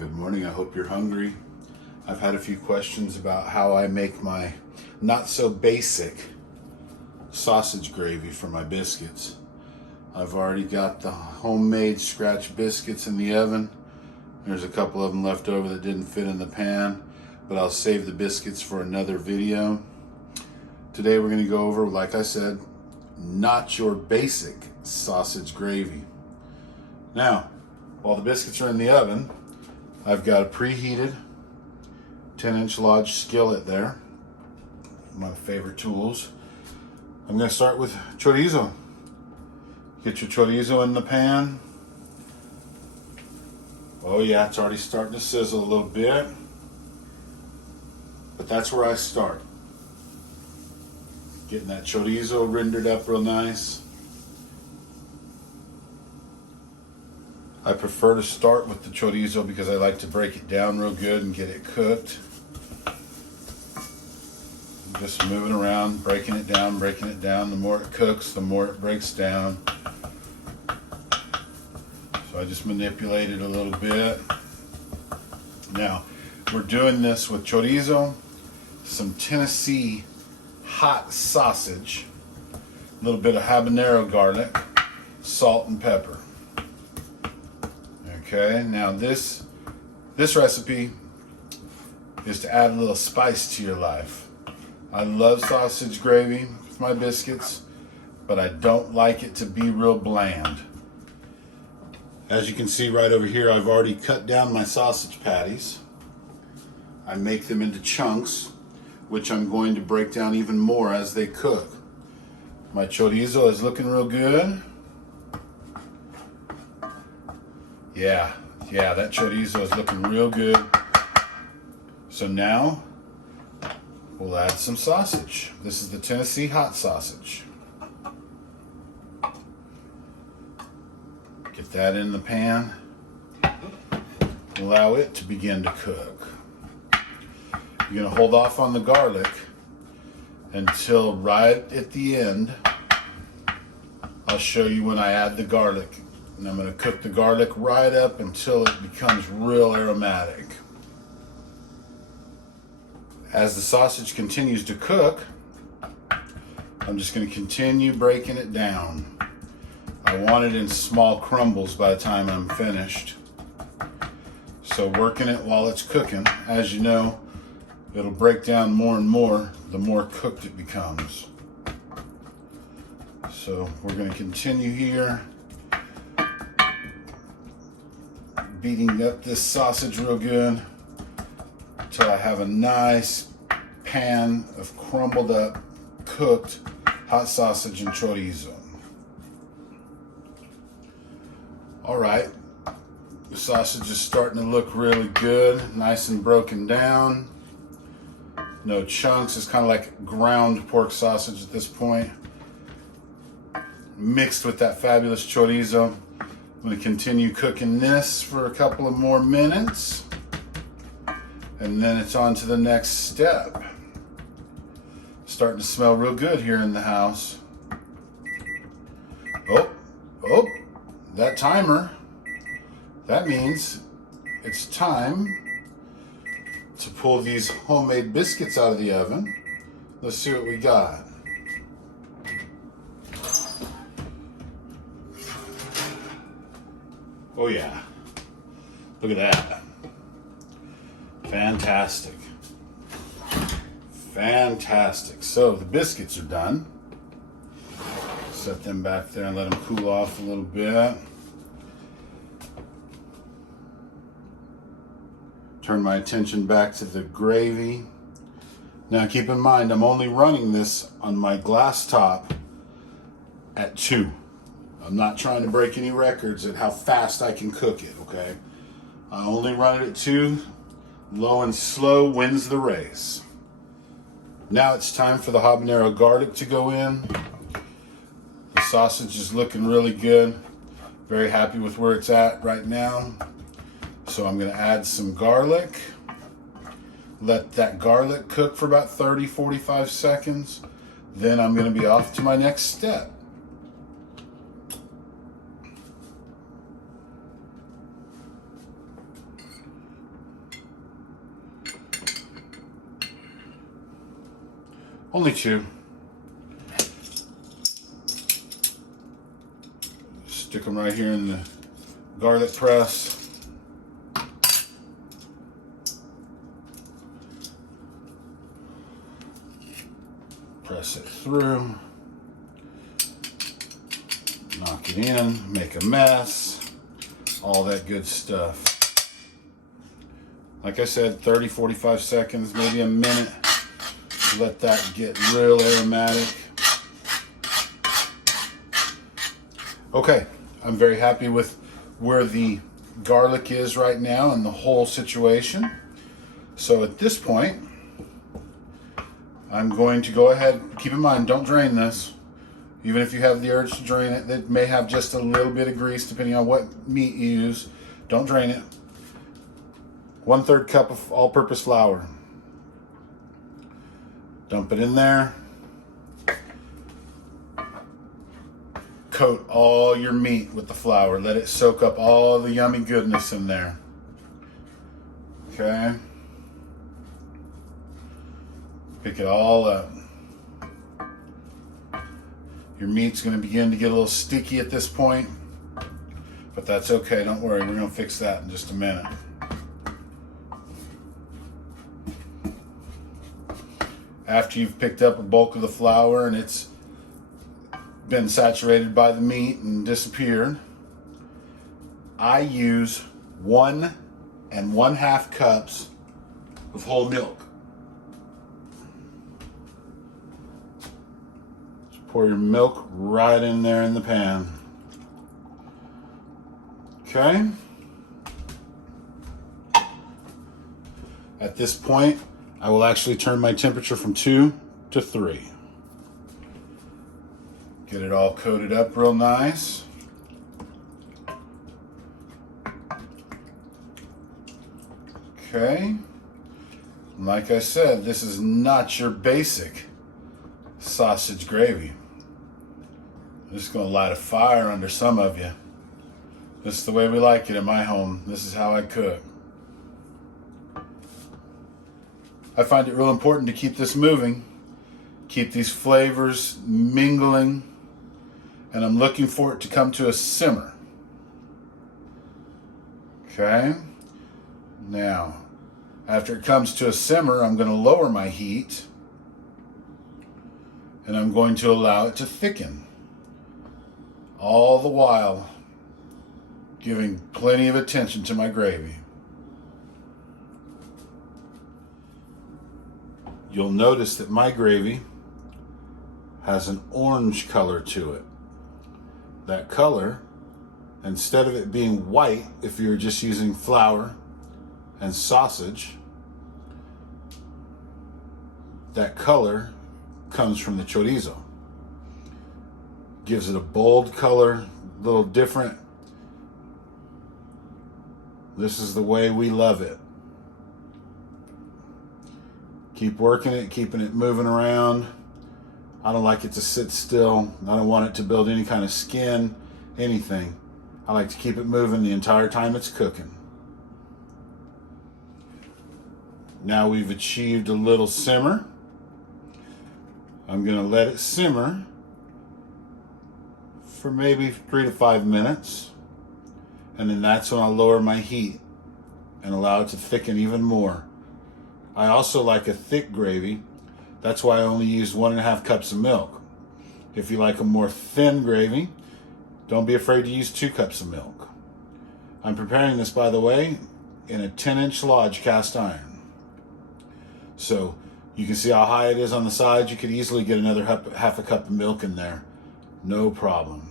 Good morning. I hope you're hungry. I've had a few questions about how I make my not so basic sausage gravy for my biscuits. I've already got the homemade scratch biscuits in the oven. There's a couple of them left over that didn't fit in the pan, but I'll save the biscuits for another video. Today we're going to go over, like I said, not your basic sausage gravy. Now, while the biscuits are in the oven, I've got a preheated 10-inch large skillet there. My favorite tools. I'm going to start with chorizo. Get your chorizo in the pan. Oh yeah, it's already starting to sizzle a little bit. But that's where I start. Getting that chorizo rendered up real nice. I prefer to start with the chorizo because I like to break it down real good and get it cooked. Just moving around, breaking it down, breaking it down. The more it cooks, the more it breaks down. So I just manipulate it a little bit. Now, we're doing this with chorizo, some Tennessee hot sausage, a little bit of habanero garlic, salt and pepper. Okay, now this recipe is to add a little spice to your life. I love sausage gravy with my biscuits, but I don't like it to be real bland. As you can see right over here, I've already cut down my sausage patties. I make them into chunks, which I'm going to break down even more as they cook. My chorizo is looking real good. Yeah, that chorizo is looking real good. So now, we'll add some sausage. This is the Tennessee hot sausage. Get that in the pan. Allow it to begin to cook. You're gonna hold off on the garlic until right at the end. I'll show you when I add the garlic. And I'm gonna cook the garlic right up until it becomes real aromatic. As the sausage continues to cook, I'm just gonna continue breaking it down. I want it in small crumbles by the time I'm finished. So working it while it's cooking, as you know, it'll break down more and more the more cooked it becomes. So we're gonna continue here, beating up this sausage real good until I have a nice pan of crumbled up, cooked hot sausage and chorizo. All right, the sausage is starting to look really good, nice and broken down. No chunks, it's kind of like ground pork sausage at this point. Mixed with that fabulous chorizo. I'm going to continue cooking this for a couple of more minutes, and then it's on to the next step. Starting to smell real good here in the house. Oh, that timer. That means it's time to pull these homemade biscuits out of the oven. Let's see what we got. Oh yeah, look at that. Fantastic. Fantastic. So the biscuits are done. Set them back there and let them cool off a little bit. Turn my attention back to the gravy. Now keep in mind, I'm only running this on my glass top at 2. I'm not trying to break any records at how fast I can cook it, okay? I only run it at 2. Low and slow wins the race. Now it's time for the habanero garlic to go in. The sausage is looking really good. Very happy with where it's at right now. So I'm gonna add some garlic. Let that garlic cook for about 30-45 seconds. Then I'm gonna be off to my next step. Only 2. Stick them right here in the garlic press. Press it through. Knock it in, make a mess, all that good stuff. Like I said, 30, 45 seconds, maybe a minute. Let that get real aromatic. Okay, I'm very happy with where the garlic is right now and the whole situation. So at this point, I'm going to go ahead, keep in mind, don't drain this. Even if you have the urge to drain it, that may have just a little bit of grease depending on what meat you use. Don't drain it. 1/3 cup of all-purpose flour. Dump it in there. Coat all your meat with the flour. Let it soak up all the yummy goodness in there. Okay. Pick it all up. Your meat's going to begin to get a little sticky at this point, but that's okay. Don't worry. We're going to fix that in just a minute. After you've picked up a bulk of the flour and it's been saturated by the meat and disappeared, I use 1 1/2 cups of whole milk. Pour your milk right in there in the pan. Okay. At this point, I will actually turn my temperature from 2 to 3. Get it all coated up real nice. Okay. Like I said, this is not your basic sausage gravy. I'm just going to light a fire under some of you. This is the way we like it in my home. This is how I cook. I find it real important to keep this moving, keep these flavors mingling, and I'm looking for it to come to a simmer. Okay? Now, after it comes to a simmer, I'm going to lower my heat and I'm going to allow it to thicken. All the while giving plenty of attention to my gravy. You'll notice that my gravy has an orange color to it. That color, instead of it being white, if you're just using flour and sausage, that color comes from the chorizo. Gives it a bold color, a little different. This is the way we love it. Keep working it, keeping it moving around. I don't like it to sit still. I don't want it to build any kind of skin, anything. I like to keep it moving the entire time it's cooking. Now we've achieved a little simmer. I'm going to let it simmer for maybe 3 to 5 minutes. And then that's when I'll lower my heat and allow it to thicken even more. I also like a thick gravy. That's why I only use 1 1/2 cups of milk. If you like a more thin gravy, don't be afraid to use 2 cups of milk. I'm preparing this, by the way, in a 10-inch Lodge cast iron. So you can see how high it is on the sides. You could easily get another 1/2 cup of milk in there. No problem.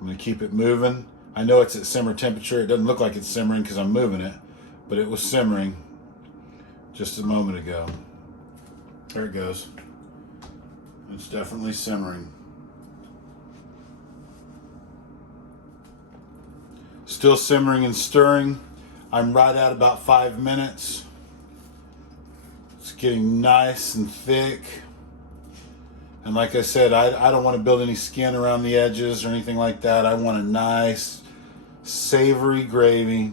I'm going to keep it moving. I know it's at simmer temperature. It doesn't look like it's simmering because I'm moving it, but it was simmering just a moment ago. There it goes. It's definitely simmering. Still simmering and stirring. I'm right at about 5 minutes. It's getting nice and thick. And like I said, I don't want to build any skin around the edges or anything like that. I want a nice, savory gravy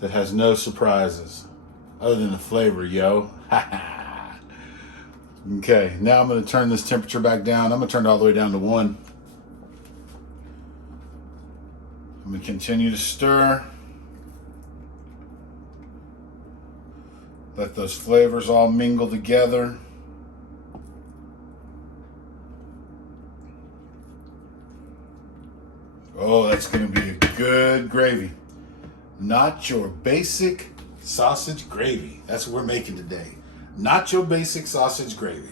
that has no surprises. other than the flavor, yo. Okay, now I'm going to turn this temperature back down. I'm going to turn it all the way down to 1. I'm going to continue to stir. Let those flavors all mingle together. Oh, that's going to be a good gravy. Not your basic sausage gravy. That's what we're making today. Not your basic sausage gravy.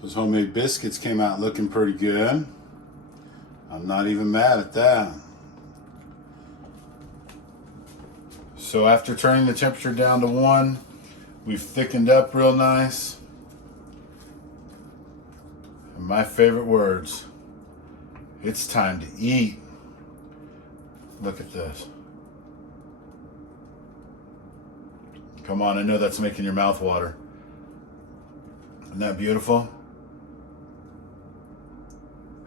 Those homemade biscuits came out looking pretty good. I'm not even mad at that. So after turning the temperature down to 1, we've thickened up real nice. And my favorite words, it's time to eat. Look at this. Come on, I know that's making your mouth water. Isn't that beautiful?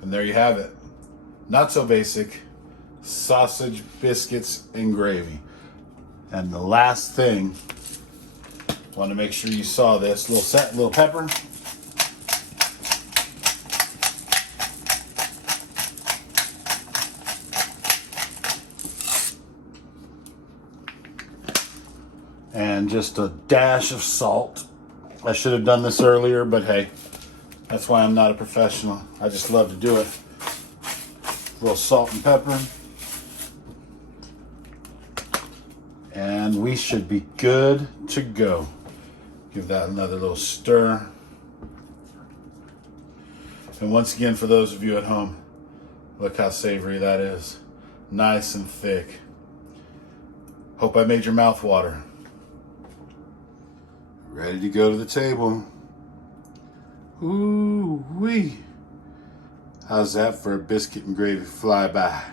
And there you have it. Not so basic. Sausage, biscuits, and gravy. And the last thing, want to make sure you saw this. Little pepper. And just a dash of salt. I should have done this earlier, but hey, that's why I'm not a professional. I just love to do it. A little salt and pepper. And we should be good to go. Give that another little stir. And once again, for those of you at home, look how savory that is. Nice and thick. Hope I made your mouth water. Ready to go to the table. Ooh wee. How's that for a biscuit and gravy flyby?